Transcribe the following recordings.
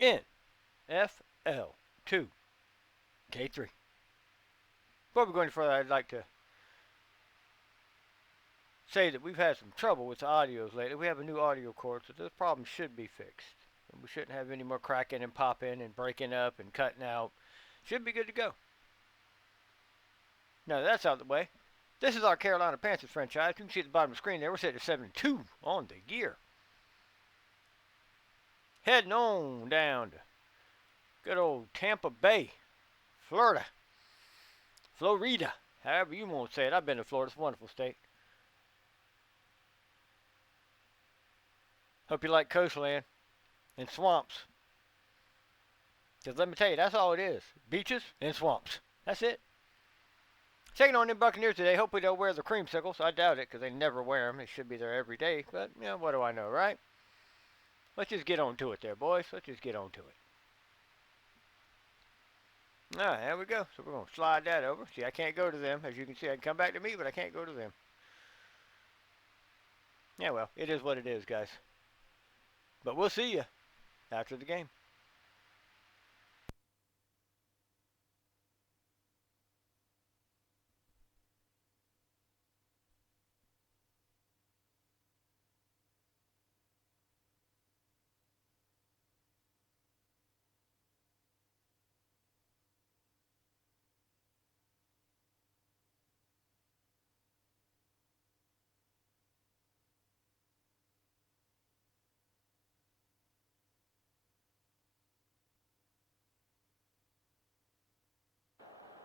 NFL 2 K3. Before we go any further, I'd like to say that we've had some trouble with the audios lately. We have a new audio cord, so this problem should be fixed. And we shouldn't have any more cracking and popping and breaking up and cutting out. Should be good to go. Now that that's out of the way, this is our Carolina Panthers franchise. You can see at the bottom of the screen there, we're sitting at 7-2 on the year. Heading on down to good old Tampa Bay, Florida. Florida, however you want to say it. I've been to Florida. It's a wonderful state. Hope you like coastland and swamps. Because let me tell you, that's all it is. Beaches and swamps. That's it. Taking on them Buccaneers today. Hopefully they'll wear the creamsicles. I doubt it because they never wear them. They should be there every day. But, you know, what do I know, right? Let's just get on to it there, boys. Let's just get on to it. Alright, there we go. So we're going to slide that over. See, I can't go to them. As you can see, I can come back to me, but I can't go to them. Yeah, well, it is what it is, guys. But we'll see you after the game.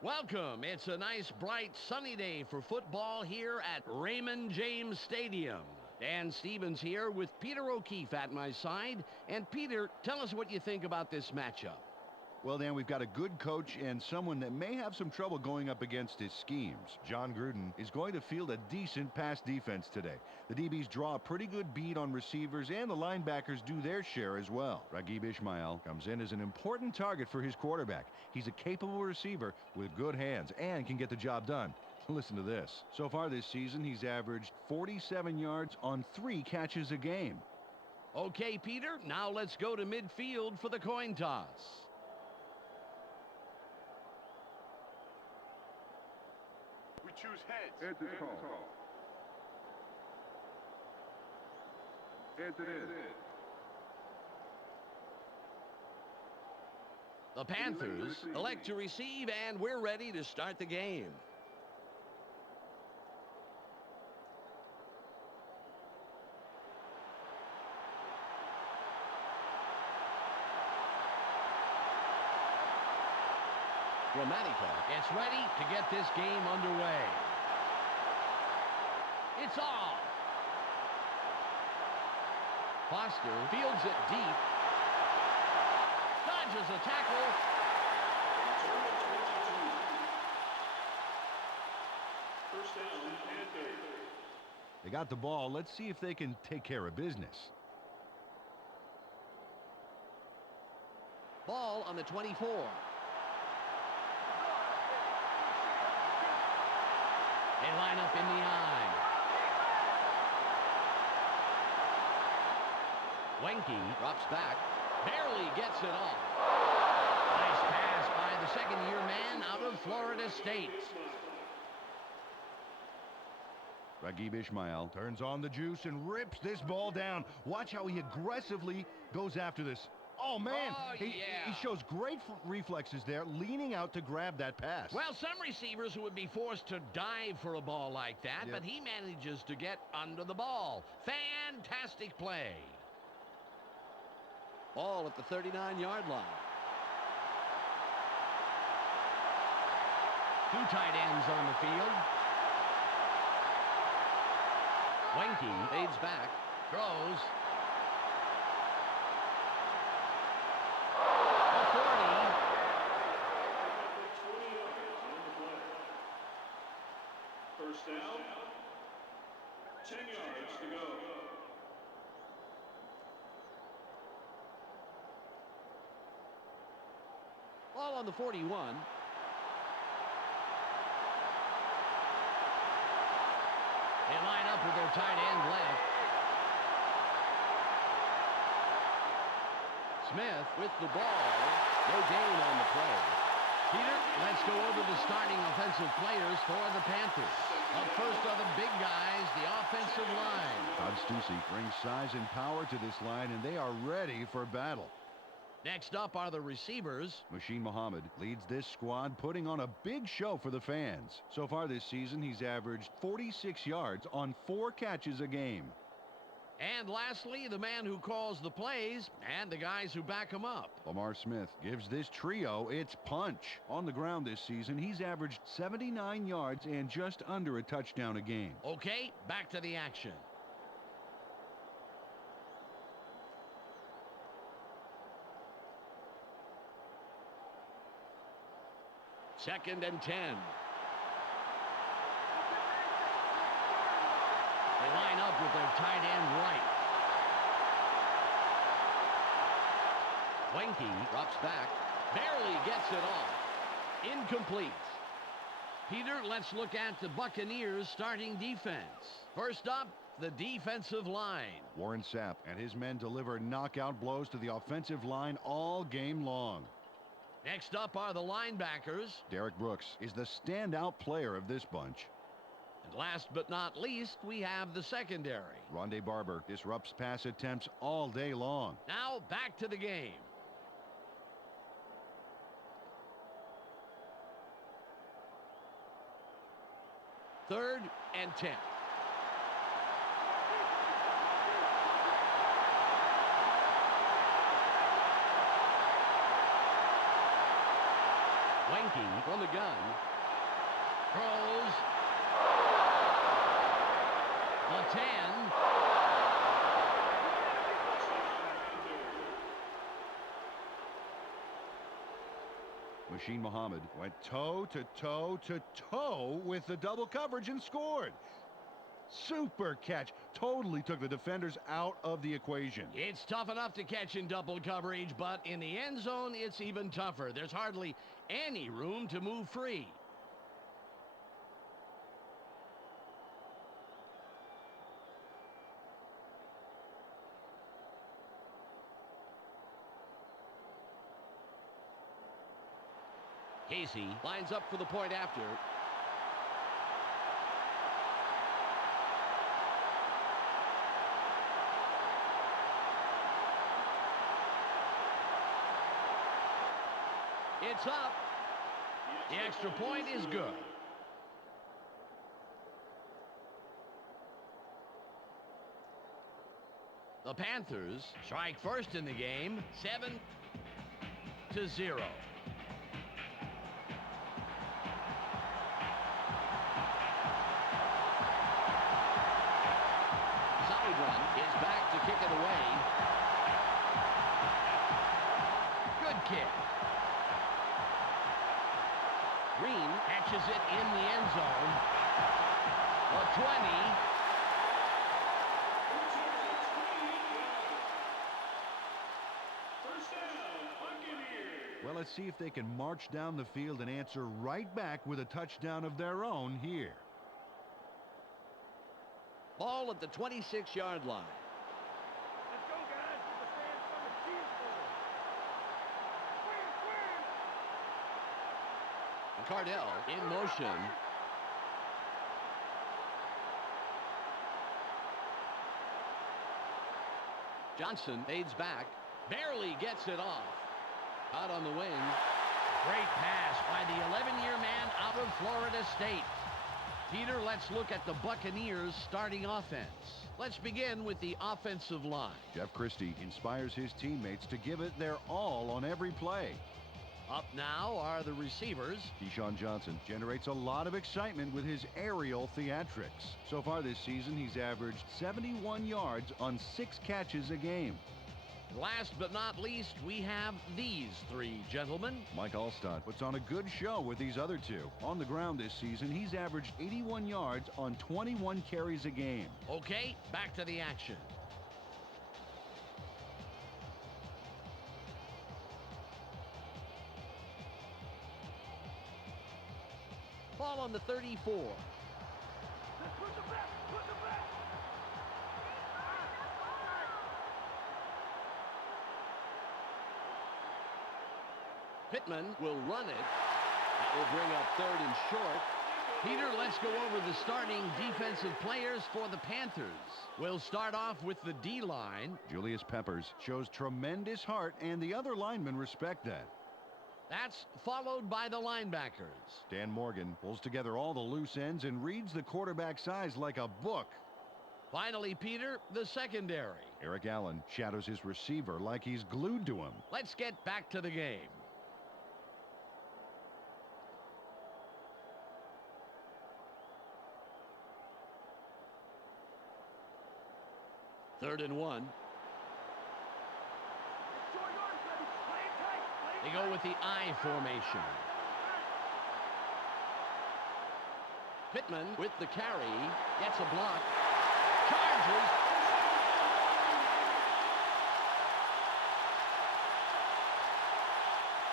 Welcome. It's a nice, bright, sunny day for football here at Raymond James Stadium. Dan Stevens here with Peter O'Keefe at my side. And Peter, tell us what you think about this matchup. Well, Dan, we've got a good coach and someone that may have some trouble going up against his schemes. John Gruden is going to field a decent pass defense today. The DBs draw a pretty good beat on receivers, and the linebackers do their share as well. Raghib Ismail comes in as an important target for his quarterback. He's a capable receiver with good hands and can get the job done. Listen to this. So far this season, he's averaged 47 yards on 3 catches a game. Okay, Peter, now let's go to midfield for the coin toss. Choose heads. Heads is called. Heads it is. The Panthers elect to receive, and we're ready to start the game. Gramatica is ready to get this game underway. It's off. Foster fields it deep. Dodges a tackle. First down, Panthers. They got the ball. Let's see if they can take care of business. Ball on the 24. They line up in the I. Wenke drops back. Barely gets it off. Nice pass by the second-year man out of Florida State. Raghib Ismail turns on the juice and rips this ball down. Watch how he aggressively goes after this. Oh, man. He shows great reflexes there, leaning out to grab that pass. Well, some receivers would be forced to dive for a ball like that, but he manages to get under the ball. Fantastic play. Ball at the 39-yard line. 2 tight ends on the field. Wenke fades back, throws. First down, 10 yards to go. Ball on the 41. They line up with their tight end left. Smith with the ball. No gain on the play. Peter, let's go over the starting offensive players for the Panthers. Up first are the big guys, the offensive line. Todd Stussy brings size and power to this line, and they are ready for battle. Next up are the receivers. Machine Muhammad leads this squad, putting on a big show for the fans. So far this season, he's averaged 46 yards on 4 catches a game. And lastly, the man who calls the plays and the guys who back him up. Lamar Smith gives this trio its punch. On the ground this season, he's averaged 79 yards and just under a touchdown a game. Okay, back to the action. Second and 10. They line up with their tight end right. Wenke drops back. Barely gets it off. Incomplete. Peter, let's look at the Buccaneers starting defense. First up, the defensive line. Warren Sapp and his men deliver knockout blows to the offensive line all game long. Next up are the linebackers. Derek Brooks is the standout player of this bunch. And last but not least, we have the secondary. Rondé Barber disrupts pass attempts all day long. Now back to the game. Third and 10. Wenke from the gun. Throws. The 10. Machine Muhammad went toe to toe to toe with the double coverage and scored. Super catch. Totally took the defenders out of the equation. It's tough enough to catch in double coverage, but in the end zone, it's even tougher. There's hardly any room to move free. Casey lines up for the point after. It's up. The extra point is good. The Panthers strike first in the game, 7-0. Run is back to kick it away. Good kick. Green catches it in the end zone. The 20. First down, Buccaneers. Well, let's see if they can march down the field and answer right back with a touchdown of their own here. Ball at the 26-yard line. Let's go, guys. Get the fans from the cheer for And Cardell in motion. Johnson fades back. Barely gets it off. Out on the wing. Great pass by the 11-year man out of Florida State. Peter, let's look at the Buccaneers starting offense. Let's begin with the offensive line. Jeff Christie inspires his teammates to give it their all on every play. Up now are the receivers. Deshaun Johnson generates a lot of excitement with his aerial theatrics. So far this season, he's averaged 71 yards on 6 catches a game. Last but not least, we have these three gentlemen. Mike Alstott puts on a good show with these other two. On the ground this season, he's averaged 81 yards on 21 carries a game. Okay, back to the action. Ball on the 34. Pittman will run it. That will bring up 3rd and short. Peter, let's go over the starting defensive players for the Panthers. We'll start off with the D-line. Julius Peppers shows tremendous heart, and the other linemen respect that. That's followed by the linebackers. Dan Morgan pulls together all the loose ends and reads the quarterback's eyes like a book. Finally, Peter, the secondary. Eric Allen shadows his receiver like he's glued to him. Let's get back to the game. Third and 1. They go with the I formation. Pittman with the carry. Gets a block. Charges.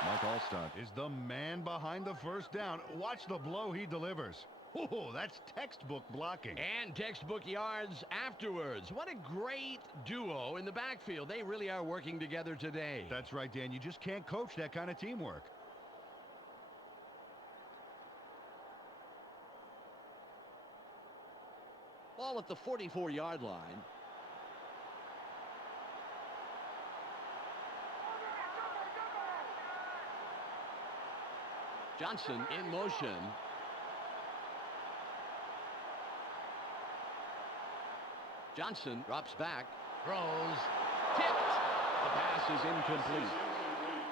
Mike Allstott is the man behind the first down. Watch the blow he delivers. Oh, that's textbook blocking. And textbook yards afterwards. What a great duo in the backfield. They really are working together today. That's right, Dan. You just can't coach that kind of teamwork. Ball at the 44-yard line. Johnson in motion. Johnson drops back, throws, tipped. The pass is incomplete.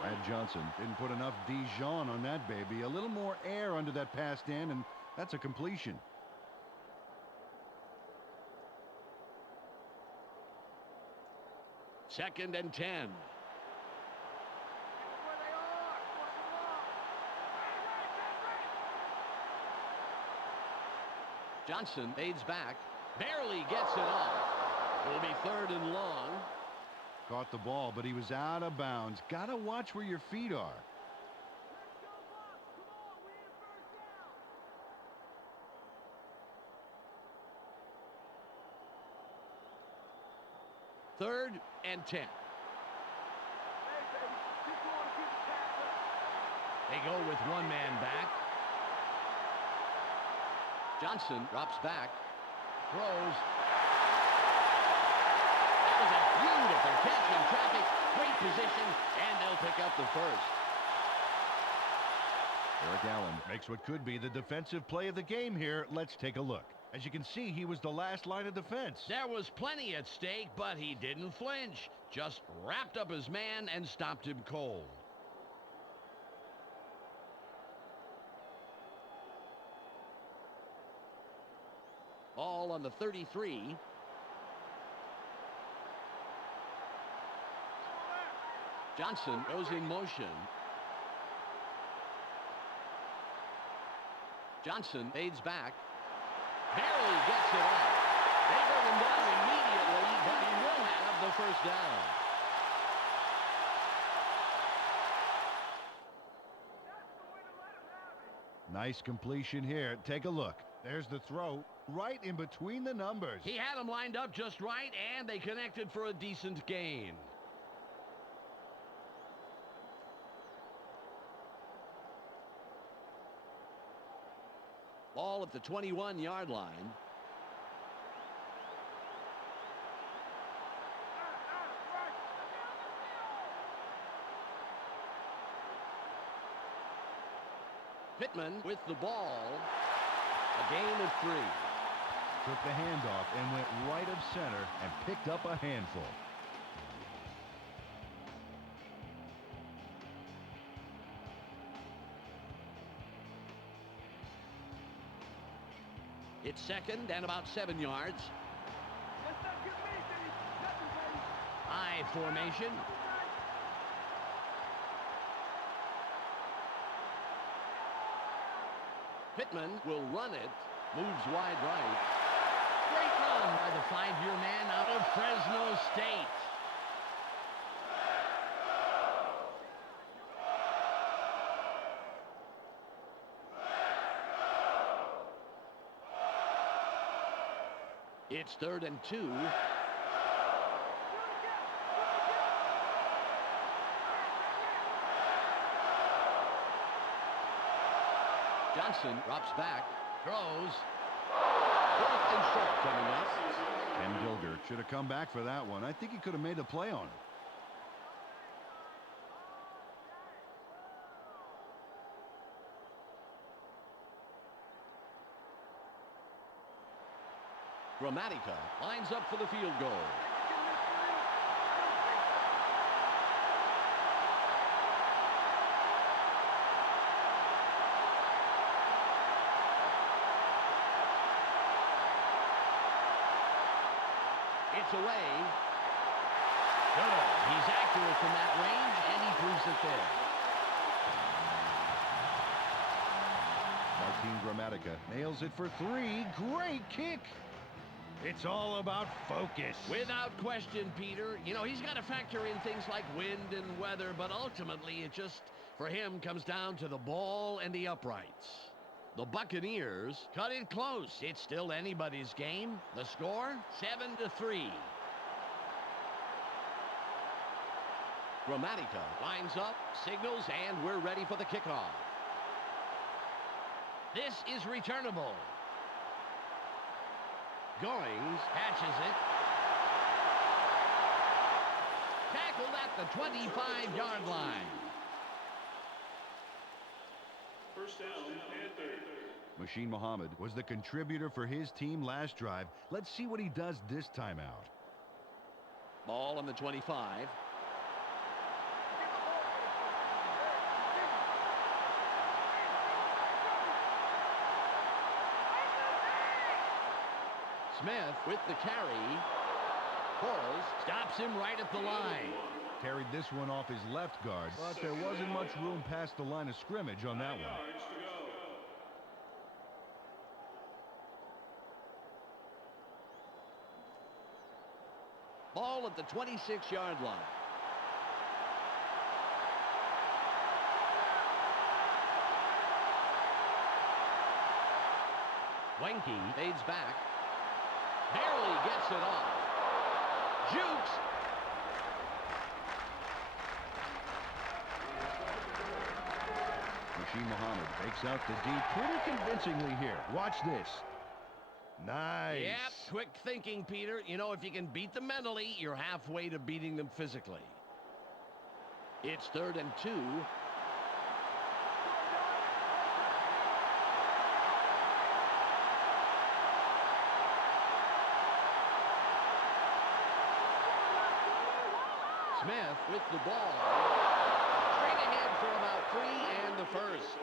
Brad Johnson didn't put enough Dijon on that baby. A little more air under that pass, Dan, and that's a completion. Second and 10. Johnson fades back. Barely gets it off. It'll be 3rd and long. Caught the ball, but he was out of bounds. Gotta watch where your feet are. Third and 10. They go with one man back. Johnson drops back. Throws. That was a beautiful catch in traffic. Great position, and they'll pick up the first. Eric Allen makes what could be the defensive play of the game here. Let's take a look. As you can see, he was the last line of defense. There was plenty at stake, but he didn't flinch. Just wrapped up his man and stopped him cold. All on the 33. Johnson goes in motion. Johnson fades back. Barely gets it off. They bring him down immediately, but he will have the first down. Nice completion here. Take a look. There's the throw right in between the numbers. He had them lined up just right, and they connected for a decent gain. Ball at the 21-yard line. Pittman with the ball. A gain of 3. Took the handoff and went right of center and picked up a handful. It's second and about 7 yards. I formation. Pittman will run it. Moves wide right. Great run by the 5-year man out of Fresno State. It's 3rd and 2. Johnson drops back, throws. 4th and short coming up. And Gilger should have come back for that one. I think he could have made a play on it. Gramatica lines up for the field goal. It's away. Good. He's accurate from that range, and he proves it there. Martin Gramatica nails it for 3. Great kick. It's all about focus. Without question, Peter. You know, he's got to factor in things like wind and weather, but ultimately it just, for him, comes down to the ball and the uprights. The Buccaneers cut it close. It's still anybody's game. The score, 7-3. Gramatica lines up, signals, and we're ready for the kickoff. This is returnable. Goings catches it. Tackled at the 25-yard line. First down, Panthers. Machine Muhammad was the contributor for his team last drive. Let's see what he does this time out. Ball on the 25. Smith with the carry. Quarles stops him right at the line. Carried this one off his left guard, but there wasn't much room past the line of scrimmage on that one. Ball at the 26-yard line. Wenke fades back. Barely gets it off. Jukes. Machine Muhammad takes out the D pretty convincingly here. Watch this. Nice. Yep, quick thinking, Peter. You know, if you can beat them mentally, you're halfway to beating them physically. It's 3rd and 2. Smith with the ball. Straight ahead for about 3 and the first.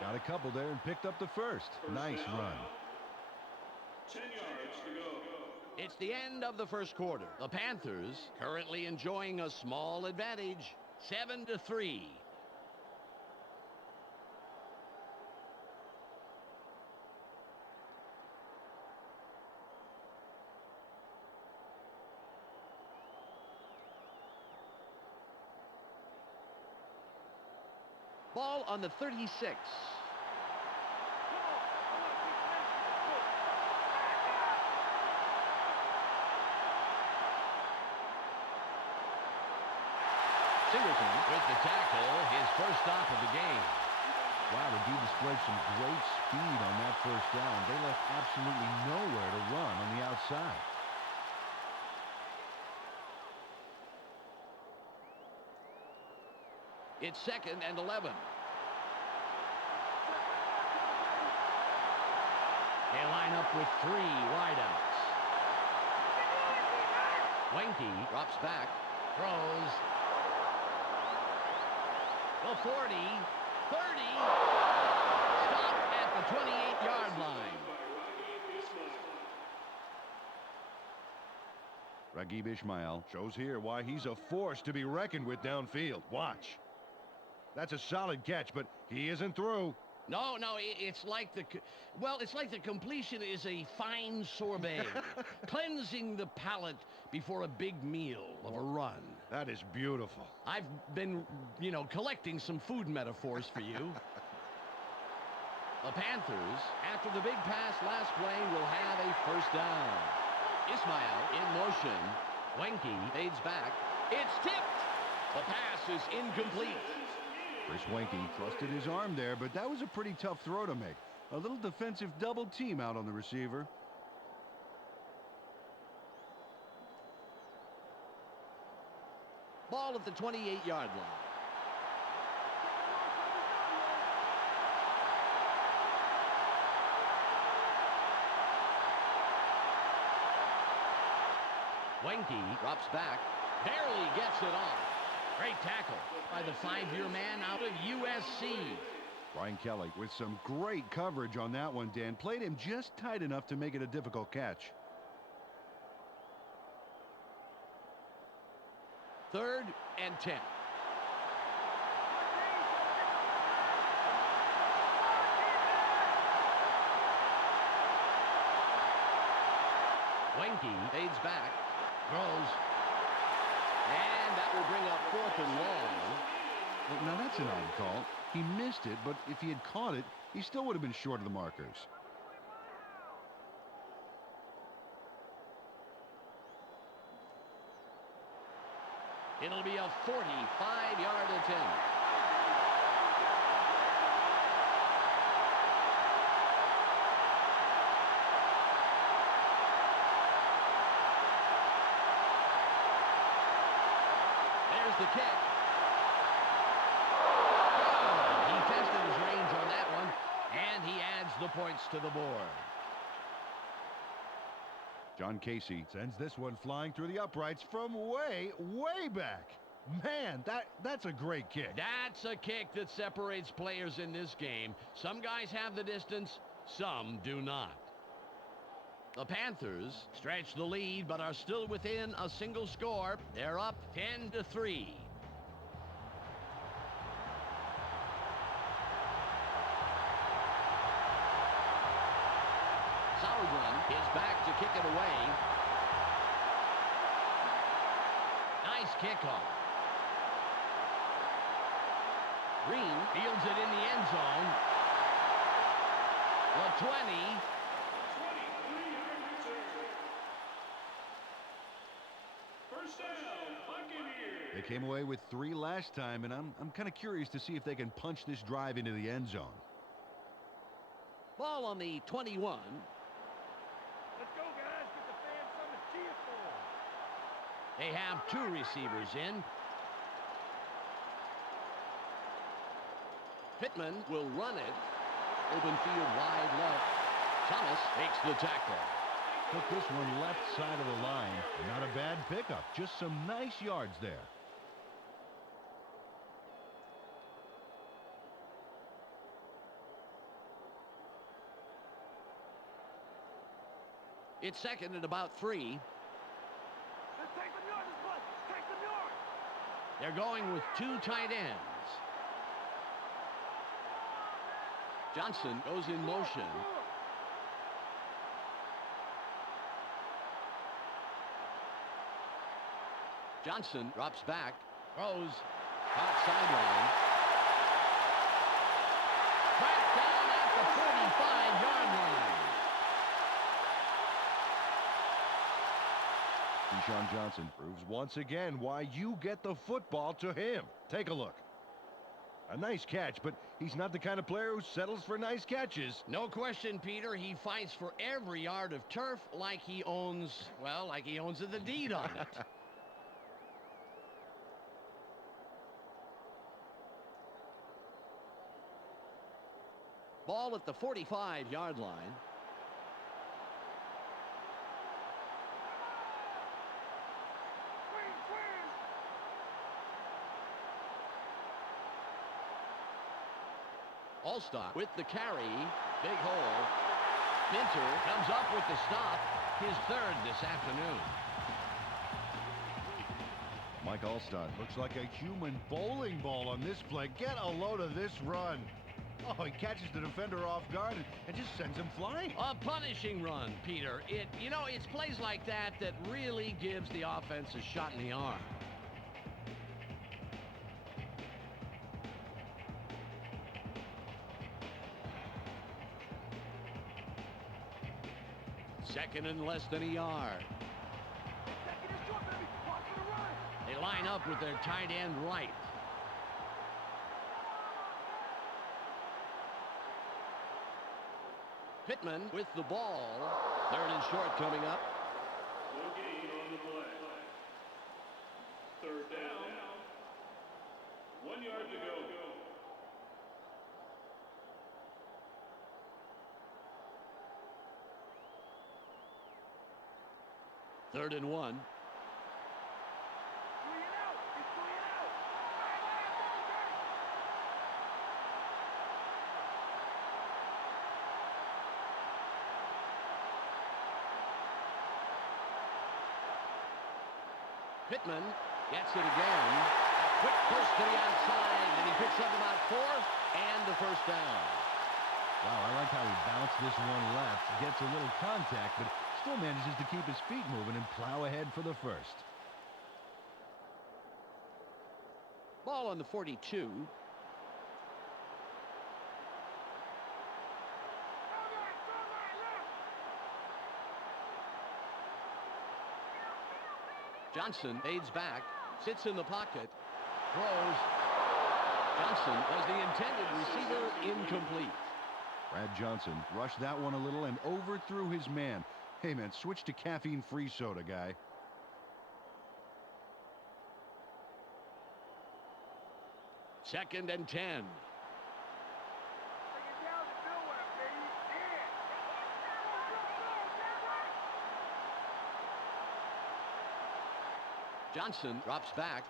Got a couple there and picked up the first. Nice run. 10 yards to go. It's the end of the first quarter. The Panthers currently enjoying a small advantage, 7-3. Ball on the 36. Singleton with the tackle, his first stop of the game. Wow, the D displayed some great speed on that first down. They left absolutely nowhere to run on the outside. It's 2nd and 11. They line up with 3 wideouts. Wenke drops back, throws. The 40, 30, stop at the 28-yard line. Raghib Ismail shows here why he's a force to be reckoned with downfield. Watch. That's a solid catch, but he isn't through. No, it's like the completion is a fine sorbet, cleansing the palate before a big meal of a run. That is beautiful. I've been, collecting some food metaphors for you. The Panthers, after the big pass last play, will have a first down. Ismail in motion. Wenke fades back. It's tipped. The pass is incomplete. Chris Wenke trusted his arm there, but that was a pretty tough throw to make. A little defensive double team out on the receiver. Ball at the 28-yard line. Wenke drops back, barely gets it off. Great tackle by the 5-year man out of USC. Brian Kelly with some great coverage on that one, Dan. Played him just tight enough to make it a difficult catch. 3rd and 10. Wenke fades back, throws, and that will bring up 4th and long. Well, now that's an odd call. He missed it, but if he had caught it, he still would have been short of the markers. It'll be a 45-yard attempt. There's the kick. Oh, he tested his range on that one, and he adds the points to the board. John Casey sends this one flying through the uprights from way, way back. Man, that's a great kick. That's a kick that separates players in this game. Some guys have the distance, some do not. The Panthers stretch the lead but are still within a single score. They're up 10-3. Sauerbrunn is back to kick it away. Nice kickoff. Green fields it in the end zone. The 20. 23-yard return. First down, Buccaneers. They came away with 3 last time, and I'm kind of curious to see if they can punch this drive into the end zone. Ball on the 21. Let's go, guys. Get the fans something to cheer for. They have 2 receivers in. Pittman will run it. Open field wide left. Thomas makes the tackle. Took this one left side of the line. Not a bad pickup. Just some nice yards there. It's 2nd and about 3. Let's take some yards, bud. Take some yards. They're going with 2 tight ends. Johnson goes in motion. Johnson drops back, throws, caught sideline. Tracked down at the 45-yard line. Deshaun Johnson proves once again why you get the football to him. Take a look. A nice catch, but he's not the kind of player who settles for nice catches. No question, Peter. He fights for every yard of turf like he owns, well, like he owns the deed on it. Ball at the 45-yard line. Allstott with the carry. Big hole. Minter comes up with the stop. His 3rd this afternoon. Mike Allstott looks like a human bowling ball on this play. Get a load of this run. Oh, he catches the defender off guard and just sends him flying. A punishing run, Peter. It's plays like that that really gives the offense a shot in the arm. Second and less than a yard. They line up with their tight end right. Pittman with the ball. 3rd and short coming up. No gain on the play. 3rd down. 1 yard to go. 3rd and 1. Pittman gets it again. A quick push to the outside, and he picks up about 4 and the 1st down. Wow, I like how he bounced this one left, gets a little contact, but still manages to keep his feet moving and plow ahead for the 1st. Ball on the 42. Johnson fades back, sits in the pocket, throws. Johnson was the intended receiver, incomplete. Brad Johnson rushed that one a little and overthrew his man. Hey, man, switch to caffeine-free soda, guy. Second and 10. Johnson drops back,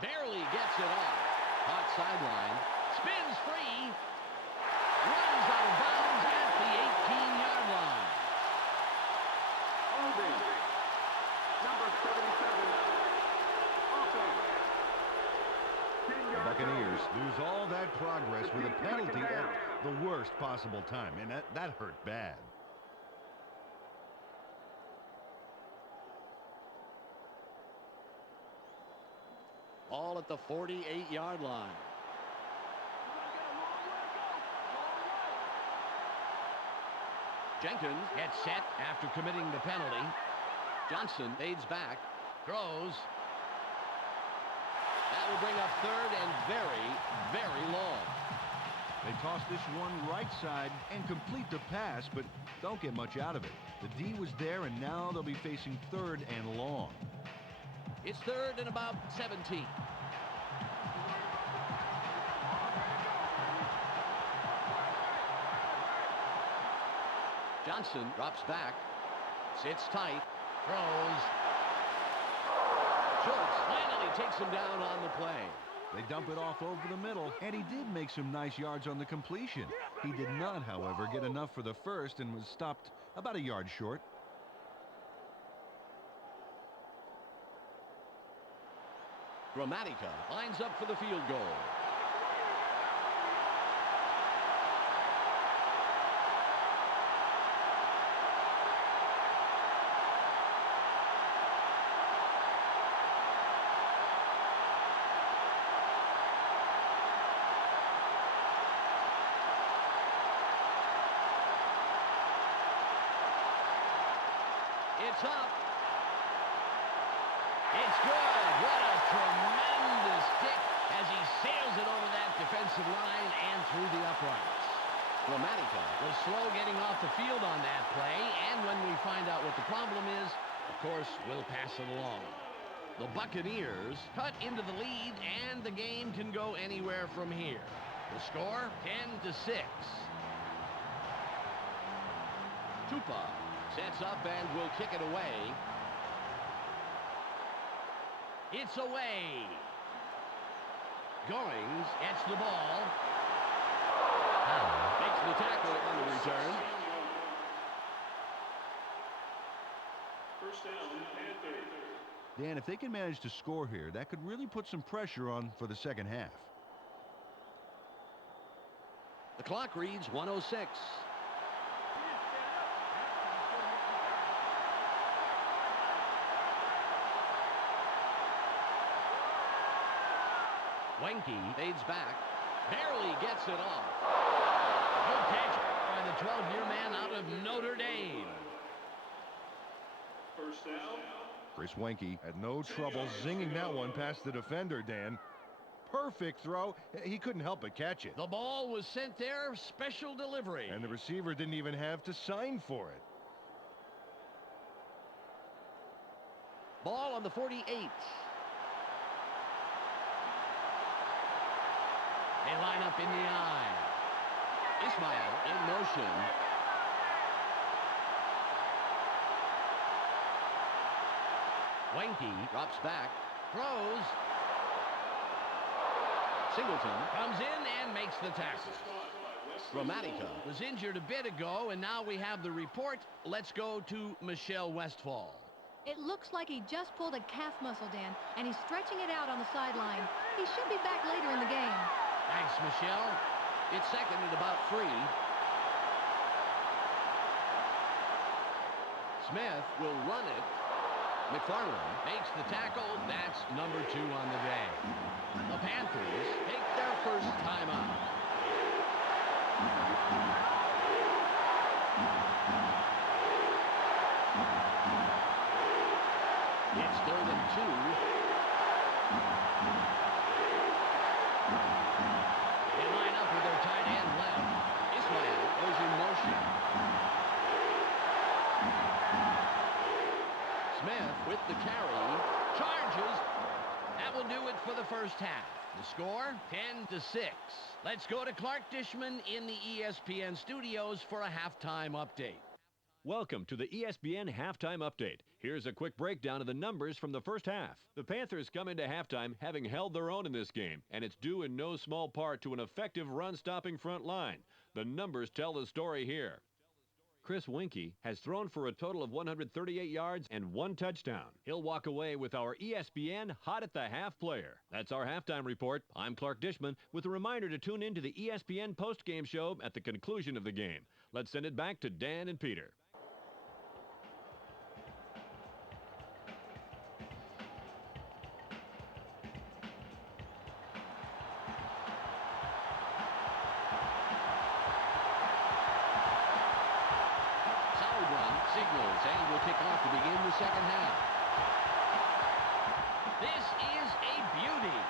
barely gets it off. Hot sideline, spins free, runs out of bounds at the 18-yard line. Holding. Number 77. Offense. 10 The yards. Buccaneers lose all that progress with a penalty at the worst possible time, and that hurt bad. All at the 48-yard line. Jenkins gets set after committing the penalty. Johnson fades back, throws. That will bring up 3rd and very, very long. They toss this one right side and complete the pass, but don't get much out of it. The D was there, and now they'll be facing 3rd and long. It's 3rd and about 17. Johnson drops back, sits tight, throws. Schultz finally takes him down on the play. They dump it off over the middle, and he did make some nice yards on the completion. He did not, however, get enough for the 1st and was stopped about a yard short. Gramatica lines up for the field goal. It's up. It's good. What a tremendous kick as he sails it over that defensive line and through the uprights. Gramatica was slow getting off the field on that play, and when we find out what the problem is, of course, we'll pass it along. The Buccaneers cut into the lead, and the game can go anywhere from here. The score, 10-6. Tupa sets up and will kick it away. It's away. Goings gets the ball. Makes the tackle on the return. 1st down, Panthers. Dan, if they can manage to score here, that could really put some pressure on for the 2nd half. The clock reads 1:06. Wenke fades back, barely gets it off. Good catch by the 12-year man out of Notre Dame. 1st down. Chris Wenke had no trouble zinging that one past the defender, Dan. perfect throw. He couldn't help but catch it. The ball was sent there, special delivery. And the receiver didn't even have to sign for it. Ball on the 48. They line up in the eye. Ismail in motion. Wenke drops back, throws. Singleton comes in and makes the tackle. Gramatica was injured a bit ago, and now we have the report. Let's go to Michelle Westfall. It looks like he just pulled a calf muscle, Dan, and he's stretching it out on the sideline. He should be back later in the game. Thanks, Michelle. It's second and about 3. Smith will run it. McFarland makes the tackle. That's number 2 on the day. The Panthers take their first time out. It's 3rd and 2. They line up with their tight end left. Ismail goes in motion. Smith with the carry. Charges. That will do it for the first half. The score, 10-6. Let's go to Clark Dishman in the ESPN studios for a halftime update. Welcome to the ESPN Halftime Update. Here's a quick breakdown of the numbers from the first half. The Panthers come into halftime having held their own in this game, and it's due in no small part to an effective run-stopping front line. The numbers tell the story here. Chris Wenke has thrown for a total of 138 yards and 1 touchdown. He'll walk away with our ESPN Hot at the Half player. That's our halftime report. I'm Clark Dishman with a reminder to tune in to the ESPN postgame show at the conclusion of the game. Let's send it back to Dan and Peter. Signals and will kick off to begin the second half. This is a beauty.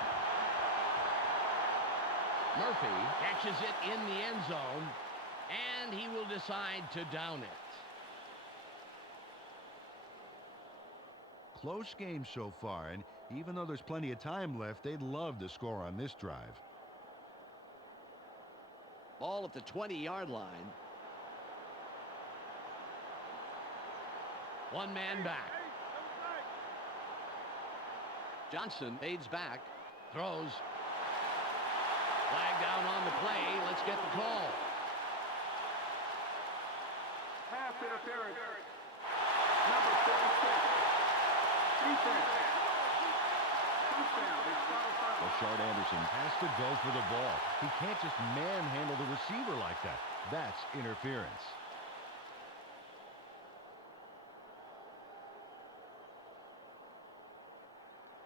Murphy catches it in the end zone, and he will decide to down it. Close game so far, and even though there's plenty of time left, they'd love to score on this drive. Ball at the 20-yard line. One man back. Johnson fades back. Throws. Flag down on the play. Let's get the call. Pass interference. Number 46. Defense. Touchdown. Rashard Anderson has to go for the ball. He can't just manhandle the receiver like that. That's interference.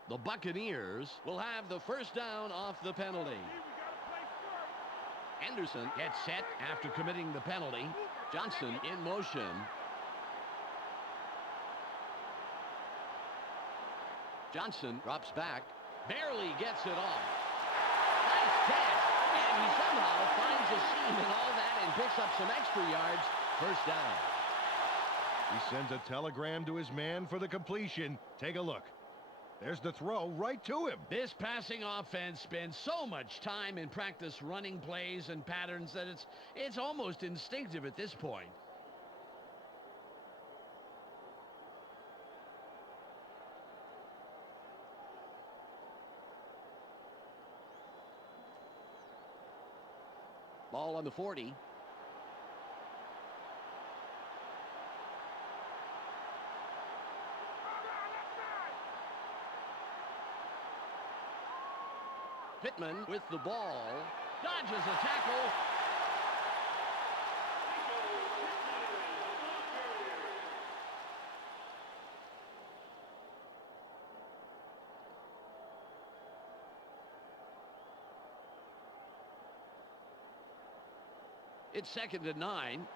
The Buccaneers will have the first down off the penalty. Anderson gets set after committing the penalty. Johnson in motion. Johnson drops back. Barely gets it off. Nice catch. And he somehow finds a seam and all that and picks up some extra yards. First down. He sends a telegram to his man for the completion. Take a look. There's the throw right to him. This passing offense spends so much time in practice running plays and patterns that it's almost instinctive at this point. Ball on the 40. Pittman with the ball. Dodges a tackle. It's 2nd and 9.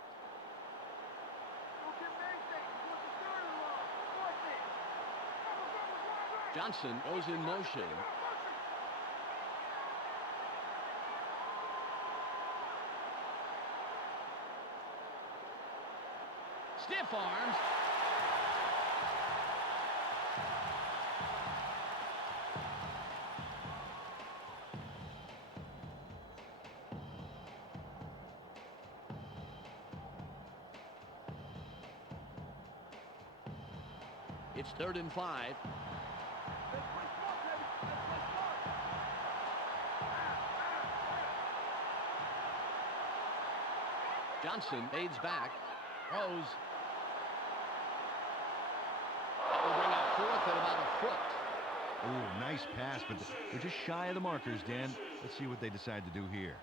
Johnson goes in motion. Stiff arms. It's 3rd and 5. Johnson fades back. Throws. That will bring up 4th at about a foot. Oh, nice pass, but they're just shy of the markers, Dan. Let's see what they decide to do here.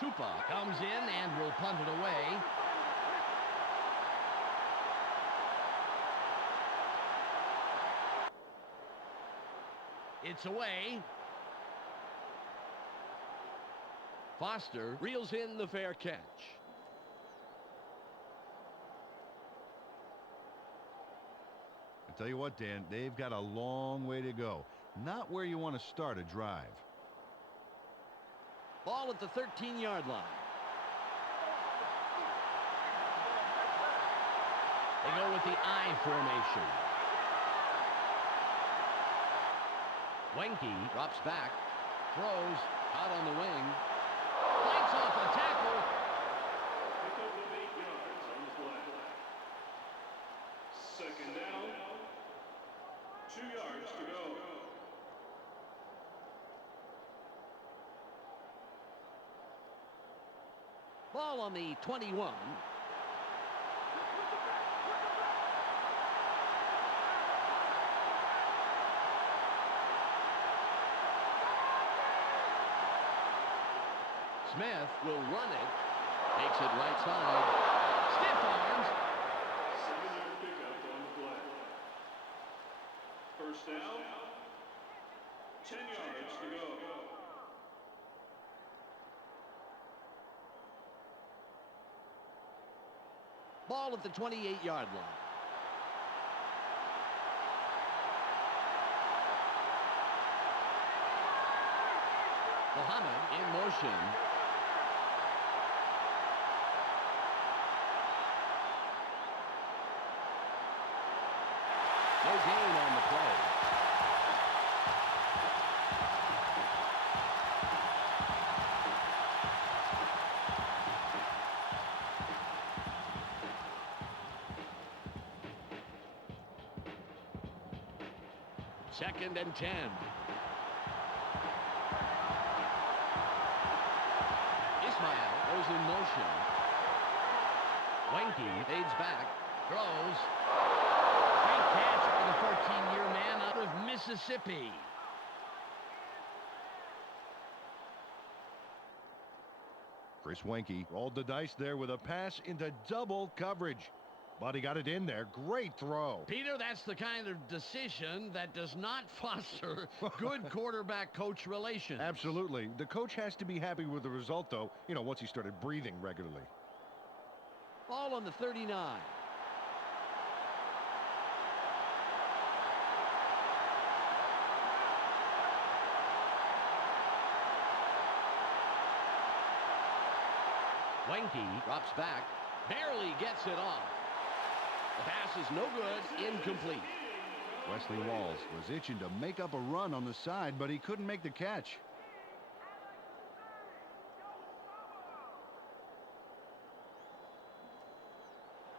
Tupa comes in and will punt it away. It's away. Foster reels in the fair catch. I tell you what, Dan, they've got a long way to go. Not where you want to start a drive. Ball at the 13-yard line. They go with the I formation. Wenke drops back, throws out on the wing, lights off a tackle. Pickup of 8 yards on the play. 2nd down. 2 yards to go. Ball on the 21. Smith will run it. Takes it right side. Stiff arms. 7-yard pickup on the play. 1st down. 10 yards to go. Ball at the 28-yard line. Muhammad in motion. No gain on the play. Second and 10. Ismail goes in motion. Wenke fades back, throws. Great catch for the 14-year man out of Mississippi. Chris Wenke rolled the dice there with a pass into double coverage. But he got it in there. Great throw. Peter, that's the kind of decision that does not foster good quarterback-coach relations. Absolutely. The coach has to be happy with the result, though, once he started breathing regularly. Ball on the 39. Wenke drops back, barely gets it off. The pass is no good, incomplete. Wesley Walls was itching to make up a run on the side, but he couldn't make the catch.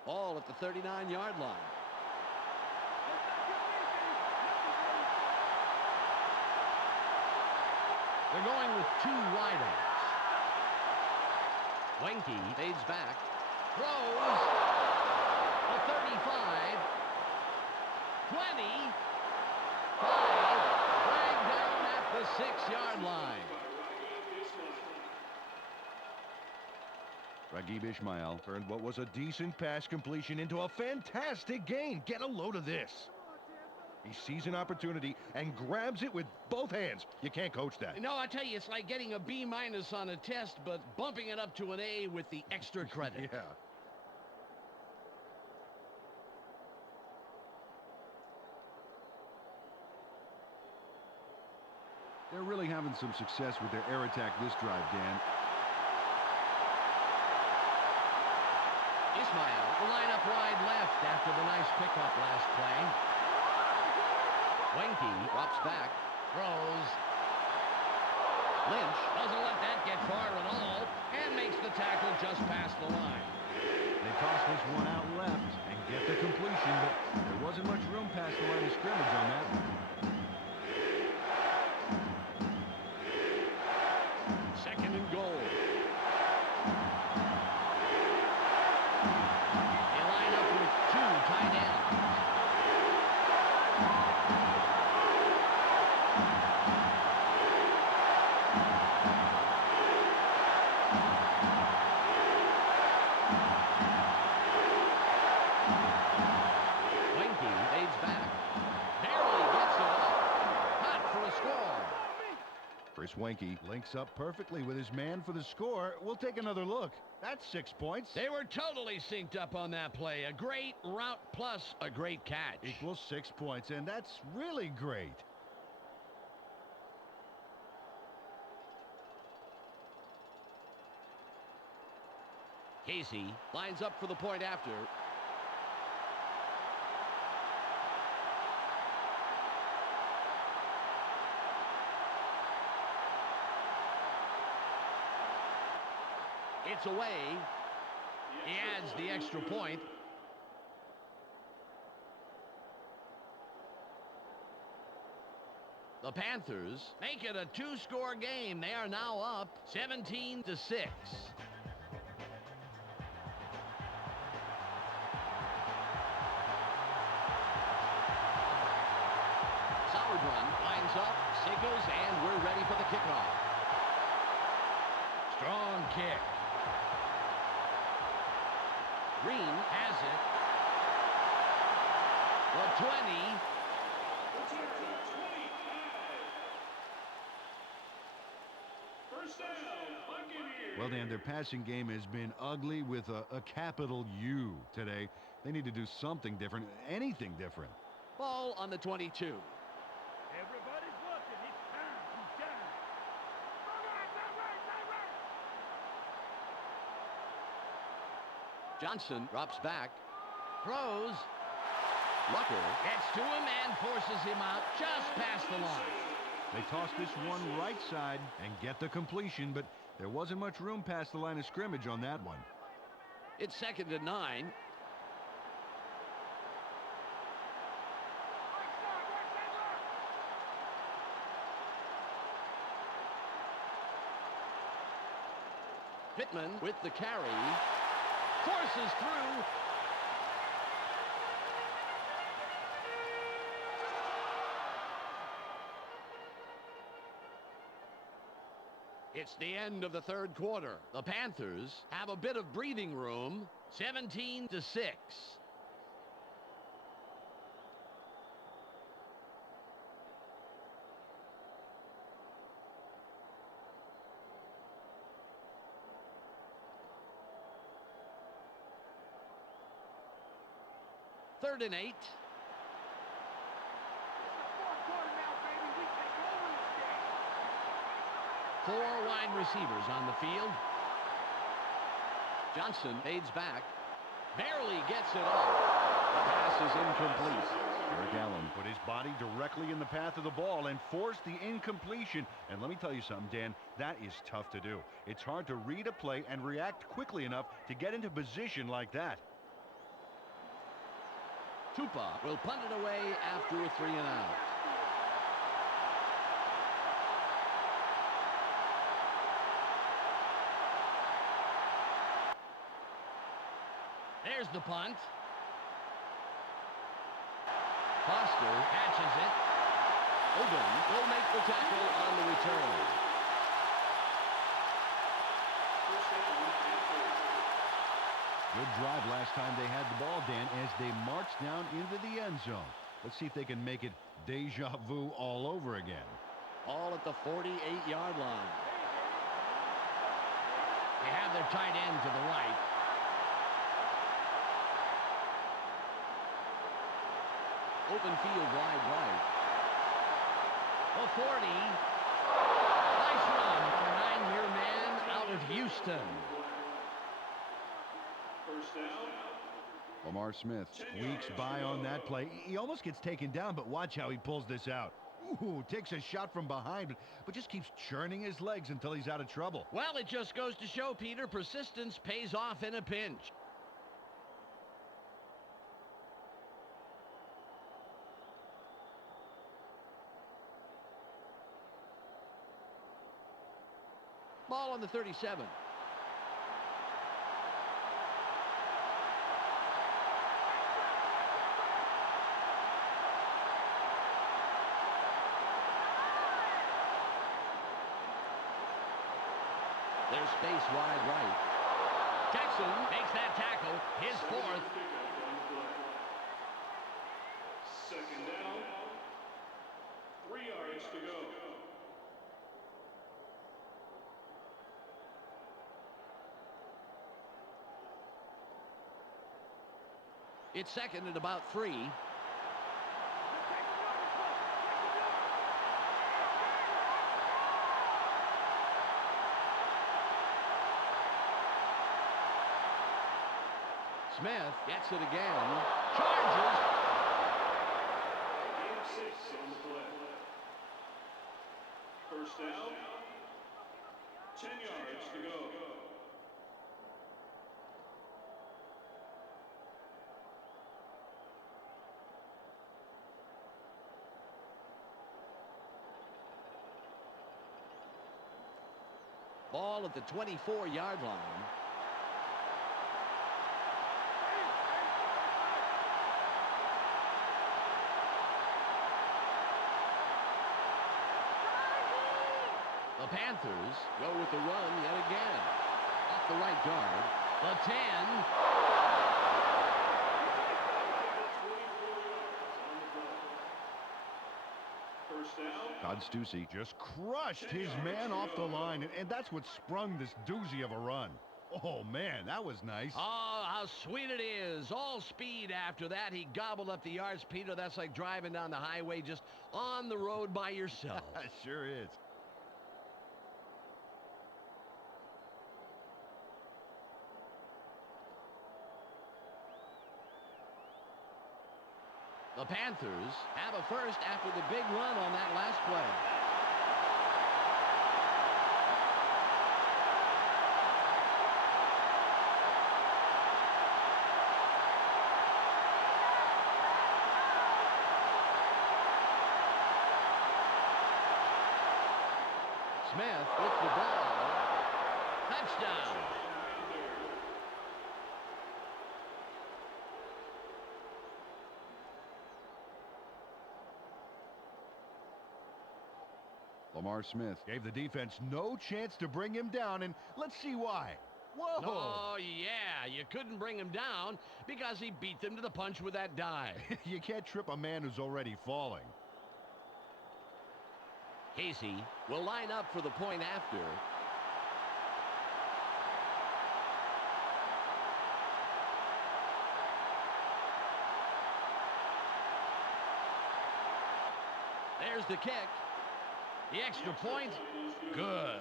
Ball at the 39-yard line. They're going with 2 wideouts. Wenke fades back, throws. A 35, 20, 5, dragged down at the 6-yard line. Raghib Ismail turned what was a decent pass completion into a fantastic gain. Get a load of this. He sees an opportunity and grabs it with both hands. You can't coach that. No, I tell you, it's like getting a B- on a test, but bumping it up to an A with the extra credit. Yeah. They're really having some success with their air attack this drive, Dan. Ismail will line up wide left after the nice pickup last play. Wenke drops back, throws. Lynch doesn't let that get far at all and makes the tackle just past the line. They toss this one out left and get the completion, but there wasn't much room past the line of scrimmage on that one. Second and goal. They line up with two tight ends. Wenke fades back. Barely gets it up. Hot for a score. Chris Wenke links up perfectly with his man for the score. We'll take another look. That's 6 points. They were totally synced up on that play. A great route plus a great catch. Equals 6 points, and that's really great. Casey lines up for the point after. It's away. He adds the extra point. The Panthers make it a two-score game. They are now up 17-6. Solid run, lines up, signals, and we're ready for the kickoff. Strong kick. Green has it. The 20. Return to 25. First down, Buccaneers. Well, Dan, their passing game has been ugly with a capital U today. They need to do something different, anything different. Ball on the 22. Everybody's looking. It's time. He's down. Johnson drops back. Throws. Rucker gets to him and forces him out just past the line. They toss this one right side and get the completion, but there wasn't much room past the line of scrimmage on that one. It's 2nd and 9. Pittman with the carry. Forces through. It's the end of the third quarter. The Panthers have a bit of breathing room. 17-6. Third and 8. Four wide receivers on the field. Johnson fades back. Barely gets it off. The pass is incomplete. Eric Allen put his body directly in the path of the ball and forced the incompletion. And let me tell you something, Dan, that is tough to do. It's hard to read a play and react quickly enough to get into position like that. Tupa will punt it away after a 3-and-out. There's the punt. Foster catches it. Ogun will make the tackle on the return. First down, Panthers. Good drive last time they had the ball, Dan, as they marched down into the end zone. Let's see if they can make it deja vu all over again. All at the 48-yard line. They have their tight end to the right. Open field wide right. The 40. Nice run on a 9-year man out of Houston. First down. Lamar Smith squeaks by on that play. He almost gets taken down, but watch how he pulls this out. Ooh, takes a shot from behind, but just keeps churning his legs until he's out of trouble. Well, it just goes to show, Peter, persistence pays off in a pinch. Ball on the 37. There's space wide right. Jackson makes that tackle, his fourth. Second down. 3 yards to go. It's second at about 3. Smith gets it again. Charges. Game 6 on the play. First down. 10 yards to go. Ball at the 24-yard line. The Panthers go with the run yet again. Off the right guard. The 10. First down. Todd Stussy just crushed his man off the line, and that's what sprung this doozy of a run. Oh, man, that was nice. Oh, how sweet it is. All speed after that. He gobbled up the yards, Peter. That's like driving down the highway just on the road by yourself. Sure is. The Panthers have a first after the big run on that last play. Smith with the ball. Touchdown. Lamar Smith gave the defense no chance to bring him down, and let's see why. Whoa! Oh, yeah, you couldn't bring him down because he beat them to the punch with that dive. You can't trip a man who's already falling. Casey will line up for the point after. There's the kick. The extra point, good.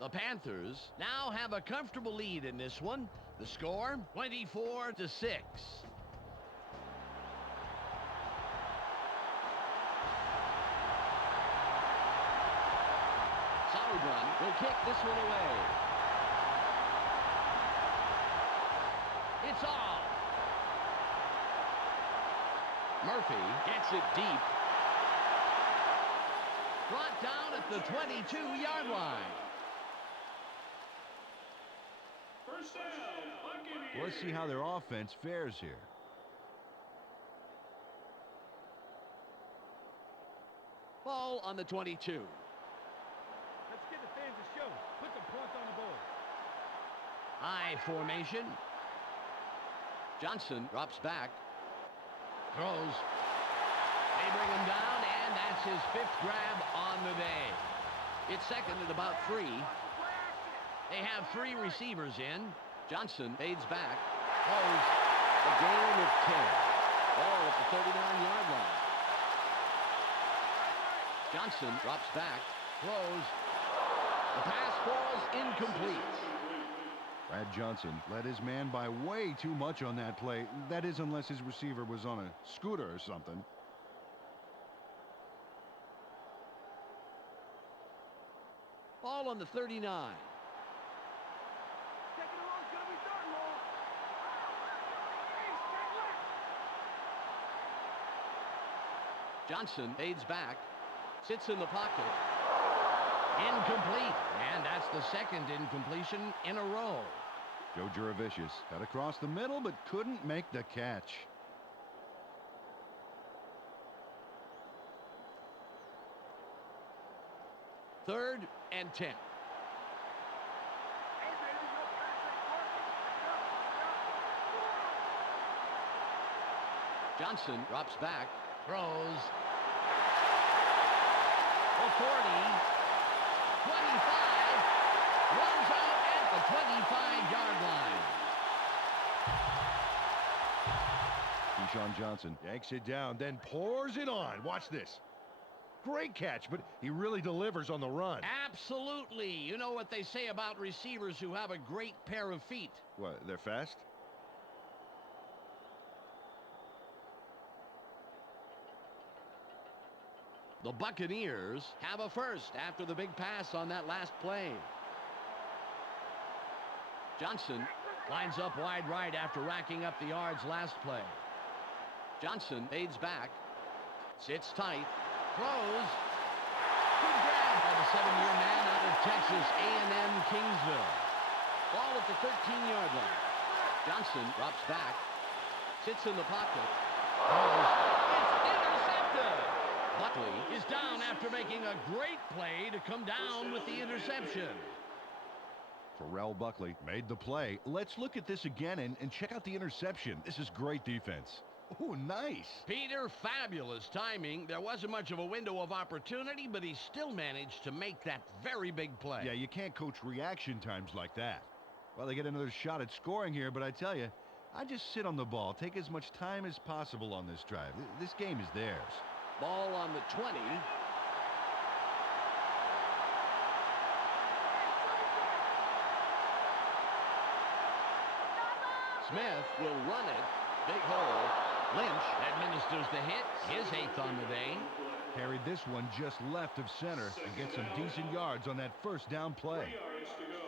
The Panthers now have a comfortable lead in this one. The score, 24-6. Solid run will kick this one away. It's off. Murphy gets it deep. Brought down at the 22-yard line. First down. Buccaneers. Let's see how their offense fares here. Ball on the 22. Let's give the fans a show. Put some points on the board. High formation. Johnson drops back. Throws. They bring him down, and that's his 5th grab on the day. It's second at about 3. They have 3 receivers in. Johnson fades back. Throws a gain of 10. Ball at the 39-yard line. Johnson drops back, throws. The pass falls incomplete. Brad Johnson led his man by way too much on that play. That is, unless his receiver was on a scooter or something. Ball on the 39. Johnson fades back, sits in the pocket. Incomplete, and that's the second incompletion in a row. Joe Juravicius got across the middle but couldn't make the catch. Third and 10. Johnson drops back, throws. The 40, 25, runs out at the 25-yard line. Keyshawn Johnson yanks it down, then pours it on. Watch this. Great catch, but he really delivers on the run. Absolutely. You know what they say about receivers who have a great pair of feet. What, they're fast? The Buccaneers have a first after the big pass on that last play. Johnson lines up wide right after racking up the yards last play. Johnson fades back, sits tight, throws. Good grab by the 7-year man out of Texas A&M Kingsville. Ball at the 13-yard line. Johnson drops back, sits in the pocket, throws. It's intercepted. Buckley is down after making a great play to come down with the interception. Terrell Buckley made the play. Let's look at this again and check out the interception. This is great defense. Oh, nice. Peter, fabulous timing. There wasn't much of a window of opportunity, but he still managed to make that very big play. Yeah, you can't coach reaction times like that. Well, they get another shot at scoring here, but I tell you, I just sit on the ball, take as much time as possible on this drive. This game is theirs. Ball on the 20. Smith will run it. Big hole. Lynch administers the hit. His 8th on the day. Carried this one just left of center and get some decent yards on that first down play. 3 yards to go.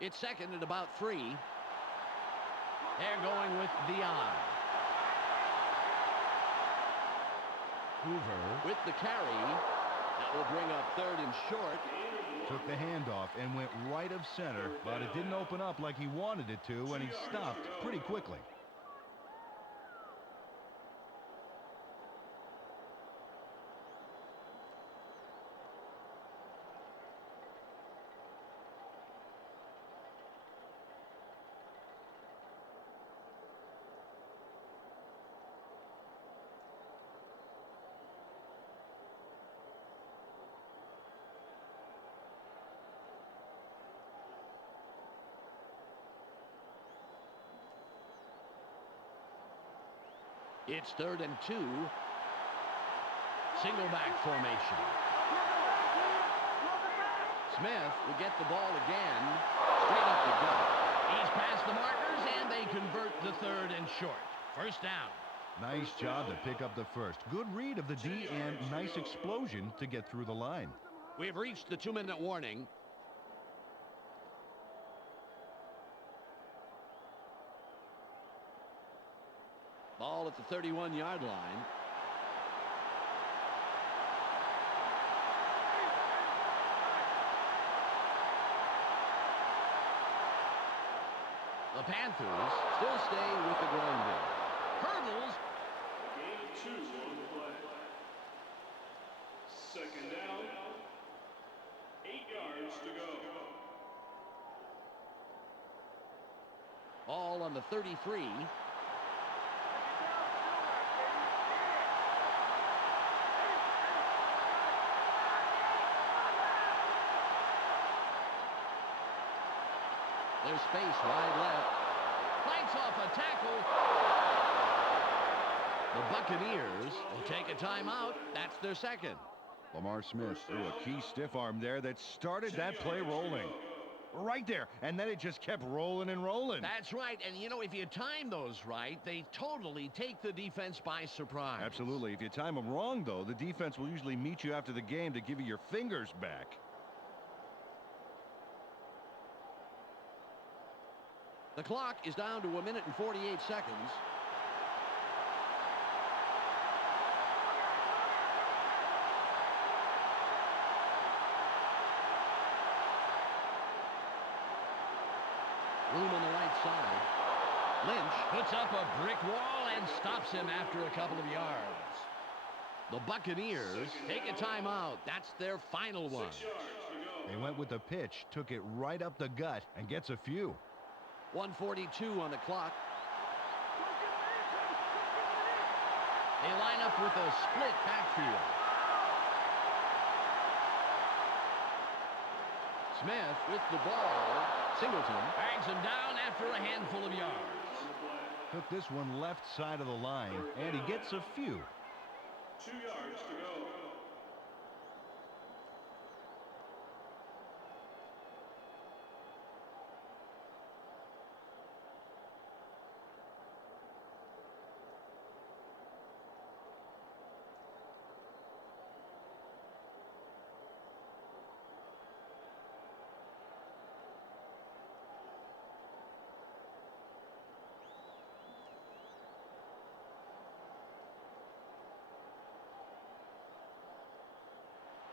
It's second and about 3. They're going with the eye. Hoover with the carry. That will bring up third and short. Took the handoff and went right of center, but it didn't open up like he wanted it to, and he stopped pretty quickly. It's third and 2. Single back formation. Smith will get the ball again. Straight up the gut. He's past the markers, and they convert the third and short. First down. Nice job to pick up the first. Good read of the D and nice explosion to get through the line. We've reached the 2-minute warning. Ball at the 31-yard line. The Panthers still stay with the ground game. Hurdles 2 on the play. Second down, 8 yards to go. All on the 33. There's space wide left. Fights off a tackle. The Buccaneers will take a timeout. That's their second. Lamar Smith threw a key stiff arm there that started that play rolling. Right there. And then it just kept rolling and rolling. That's right. And, you know, if you time those right, they totally take the defense by surprise. Absolutely. If you time them wrong, though, the defense will usually meet you after the game to give you your fingers back. The clock is down to 1 minute and 48 seconds. Room on the right side. Lynch puts up a brick wall and stops him after a couple of yards. The Buccaneers take a timeout. That's their final one. 6 yards to go. They went with the pitch, took it right up the gut, and gets a few. 1:42 on the clock. They line up with a split backfield. Smith with the ball. Singleton bags him down after a handful of yards. Took this one left side of the line, and he gets a few. 2 yards to go.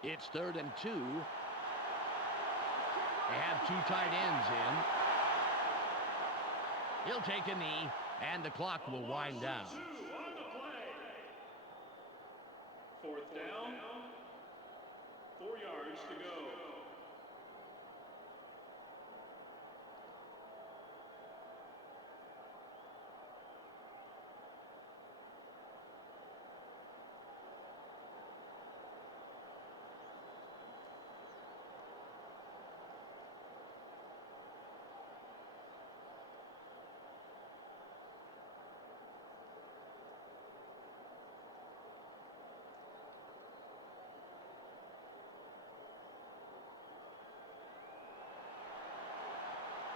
It's 3rd and 2. They have 2 tight ends in. He'll take a knee, and the clock will wind down. 2 on the play. 4th down, 4 yards to go.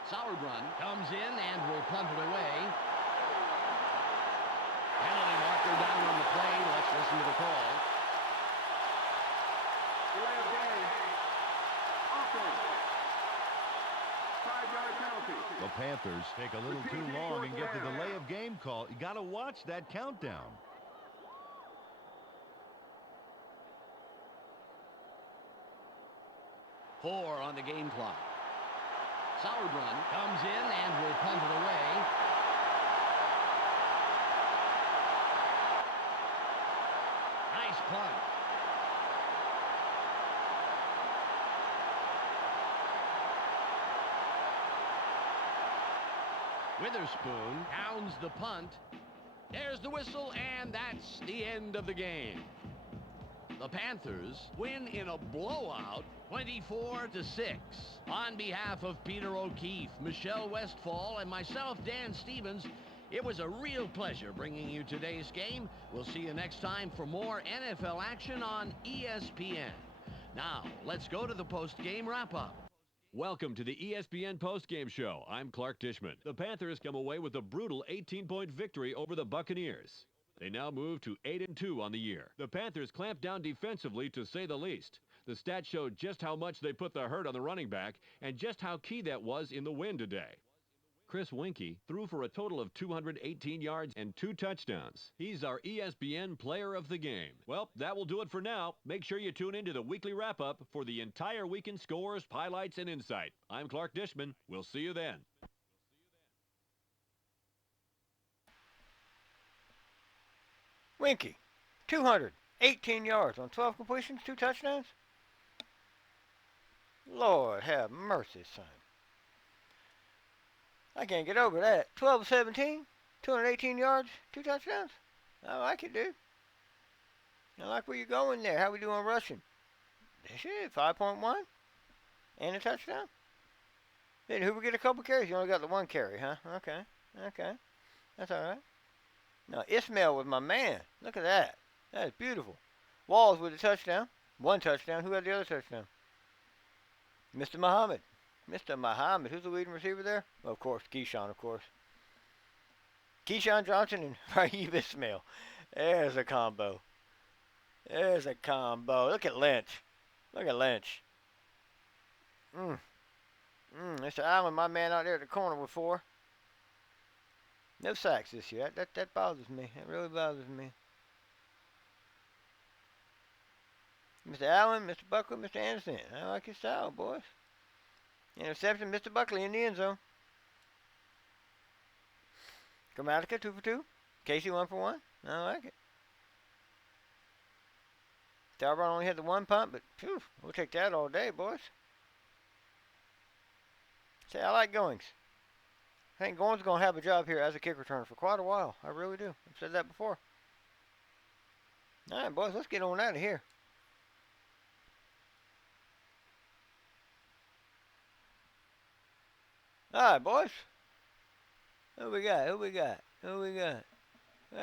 Sauerbrunn comes in and will punt it away. Penalty marker down on the play. Let's listen to the call. Delay of game. Offense. 5-yard penalty. The Panthers take a little too long and get the delay of game call. You got to watch that countdown. Four on the game clock. Sauerbrunn comes in and will punt it away. Nice punt. Witherspoon downs the punt. There's the whistle, and that's the end of the game. The Panthers win in a blowout, 24-6. On behalf of Peter O'Keefe, Michelle Westfall, and myself, Dan Stevens, it was a real pleasure bringing you today's game. We'll see you next time for more NFL action on ESPN. Now, let's go to the post-game wrap-up. Welcome to the ESPN postgame show. I'm Clark Dishman. The Panthers come away with a brutal 18-point victory over the Buccaneers. They now move to 8-2 on the year. The Panthers clamped down defensively, to say the least. The stats showed just how much they put the hurt on the running back and just how key that was in the win today. Chris Winkie threw for a total of 218 yards and 2 touchdowns. He's our ESPN player of the game. Well, that will do it for now. Make sure you tune in to the weekly wrap-up for the entire weekend scores, highlights, and insight. I'm Clark Dishman. We'll see you then. Winky, 218 yards on 12 completions, 2 touchdowns. Lord have mercy, son. I can't get over that. 12 of 17, 218 yards, 2 touchdowns. I like it, dude. I like where you're going there. How we doing rushing? Shit, 5.1 and a touchdown. Then Hoover get a couple carries? You only got the 1 carry, huh? Okay. That's all right. Now, Ismail was my man. Look at that. That is beautiful. Walls with a touchdown. 1 touchdown. Who had the other touchdown? Mr. Muhammad. Mr. Muhammad. Who's the leading receiver there? Well, of course, Keyshawn, of course. Keyshawn Johnson and Raheem Ismail. There's a combo. There's a combo. Look at Lynch. Look at Lynch. Mr. Allen, my man out there at the corner with 4. No sacks this year. That bothers me. It really bothers me. Mr. Allen, Mr. Buckley, Mr. Anderson. I like your style, boys. Interception, Mr. Buckley in the end zone. Grammatica, 2 for 2. Casey, 1 for 1. I like it. Talbot only had the 1 punt, but phew, we'll take that all day, boys. Say, I like Goings. I think Goings is going to have a job here as a kick returner for quite a while. I really do. I've said that before. All right, boys, let's get on out of here. All right, boys. Who we got? We got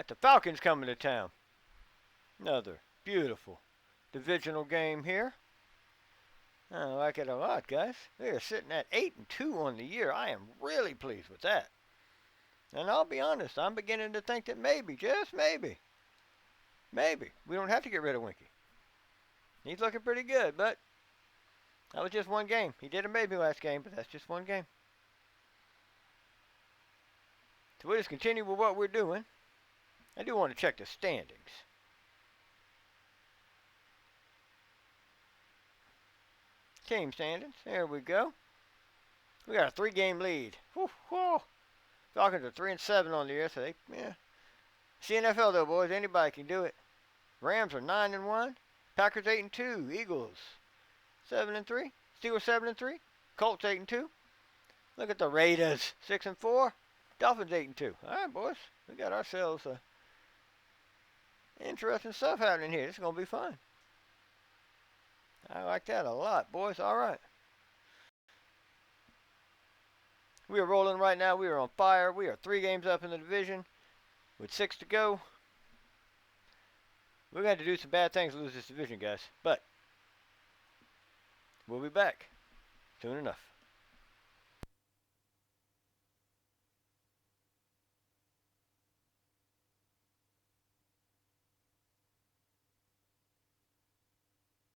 the Falcons coming to town. Another beautiful divisional game here. I like it a lot, guys. They are sitting at 8-2 on the year. I am really pleased with that. And I'll be honest, I'm beginning to think that maybe, just maybe, we don't have to get rid of Winky. He's looking pretty good, but that was just 1 game. He did a maybe last game, but that's just 1 game. So we'll just continue with what we're doing. I do want to check the standings. Team standings. There we go. We got a 3-game lead. Whew, whew. Falcons are 3-7 on the year, so they, yeah. CNFL though, boys, anybody can do it. Rams are 9-1. Packers 8-2. Eagles 7-3. Steelers 7-3. Colts 8-2. Look at the Raiders 6-4. Dolphins 8-2. All right, boys, we got ourselves interesting stuff happening here. This is gonna be fun. I like that a lot, boys. All right. We are rolling right now. We are on fire. We are 3 games up in the division with 6 to go. We're going to do some bad things to lose this division, guys. But we'll be back soon enough.